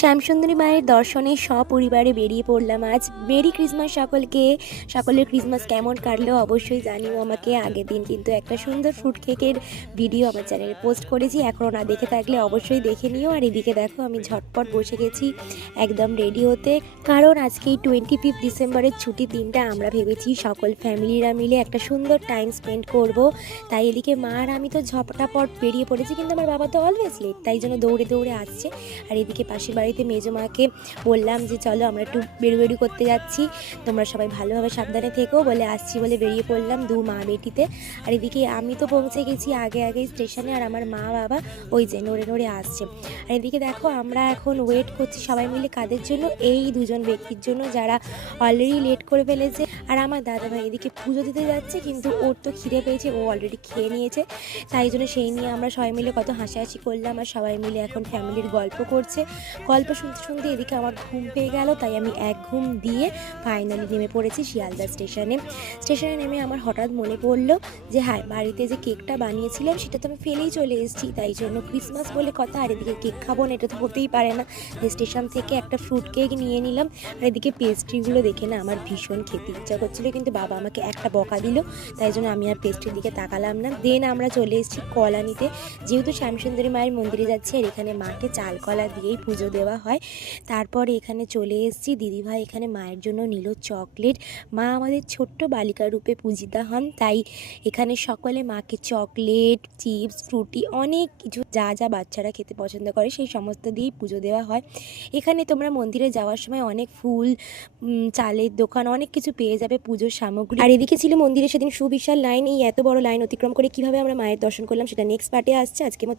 শ্যামসুন্দরী মায়ের দর্শনে সপরিবারে বেরিয়ে পড়লাম আজ। মেরি ক্রিসমাস সকলকে। সকলের ক্রিসমাস কেমন কাটলো অবশ্যই জানিও আমাকে। আগের দিন কিন্তু একটা সুন্দর ফ্রুট কেকের ভিডিও আমার চ্যানেলে পোস্ট করেছি, এখনও না দেখে থাকলে অবশ্যই দেখে নিও। আর এদিকে দেখো আমি ঝটপট বসে গেছি একদম রেডি হতে, কারণ আজকেই 25 ডিসেম্বরের ছুটির দিনটা আমরা ভেবেছি সকল ফ্যামিলিরা মিলে একটা সুন্দর টাইম স্পেন্ড করব। তাই এদিকে মা আর আমি তো ঝপটাপট বেরিয়ে পড়েছি, কিন্তু আমার বাবা তো অলওয়েজ লেট, তাই জন্য দৌড়ে দৌড়ে আসছে। আর এদিকে পাশের বাড়িতে মেজো মাকে বললাম যে চলো আমরা একটু বেরু করতে যাচ্ছি, তোমরা সবাই ভালোভাবে সাবধানে থেকো বলে আসছি বলে বেরিয়ে পড়লাম দু মা বেটিতে। আর এদিকে আমি তো পৌঁছে গেছি আগে আগে স্টেশনে, আর আমার মা বাবা ওই যে নড়ে নড়ে আসছে। আর এদিকে দেখো আমরা এখন ওয়েট করছি সবাই মিলে কাদের জন্য, এই দুজন ব্যক্তির জন্য যারা অলরেডি লেট করে ফেলেছে। আর আমার দাদা ভাই এদিকে পুজো দিতে যাচ্ছে, কিন্তু ওর তো খিদে পেয়েছে, ও অলরেডি খেয়ে নিয়েছে, তাই জন্য সেই নিয়ে আমরা সবাই মিলে কত হাসাহাসি করলাম। আর সবাই মিলে এখন ফ্যামিলির গল্প করছে। গল্প শুনতে শুনতে এদিকে আমার ঘুম পেয়ে গেল, তাই আমি এক ঘুম দিয়ে ফাইনালি নেমে পড়েছি শিয়ালদা স্টেশনে। নেমে আমার হঠাৎ মনে পড়লো যে হ্যাঁ, বাড়িতে যে কেকটা বানিয়েছিলাম সেটা তো আমি ফেলেই চলে এসেছি, তাই জন্য ক্রিসমাস বলে কথা, আর এদিকে কেক খাবো না এটা তো হতেই পারে না। স্টেশন থেকে একটা ফ্রুট কেক নিয়ে নিলাম। আর এদিকে পেস্ট্রিগুলো দেখে না আমার ভীষণ খেতে ইচ্ছা করছিলো, কিন্তু বাবা আমাকে একটা বকা দিল, তাই জন্য আমি আর পেস্ট্রির দিকে তাকালাম না। দেন আমরা চলে এসেছি কলা নিতে, যেহেতু শ্যামসুন্দরী মায়ের মন্দিরে যাচ্ছি, আর এখানে মাকে চাল কলা দিয়েই পুজো দেওয়া হয়। তারপরে এখানে চলে এসেছি, দিদিভাই এখানে মায়ের জন্য নিল চকলেট। মা আমাদের ছোট্ট বালিকা রূপে পূজিতা হন, তাই এখানে সকলে মাকে চকলেট, চিপস, ফ্রুটি, অনেক কিছু যা যা বাচ্চারা খেতে পছন্দ করে সেই সমস্ত দিয়েই পুজো দেওয়া হয়। এখানে তোমরা মন্দিরে যাওয়ার সময় অনেক ফুল, চালের দোকান, অনেক কিছু পেয়ে যাবে পুজোর সামগ্রী। আর এদিকে ছিল মন্দিরে সেদিন সুবিশাল লাইন। এই এত বড় লাইন অতিক্রম করে কিভাবে আমরা মায়ের দর্শন করলাম সেটা নেক্সট পার্টে আসছে। আজকের মতো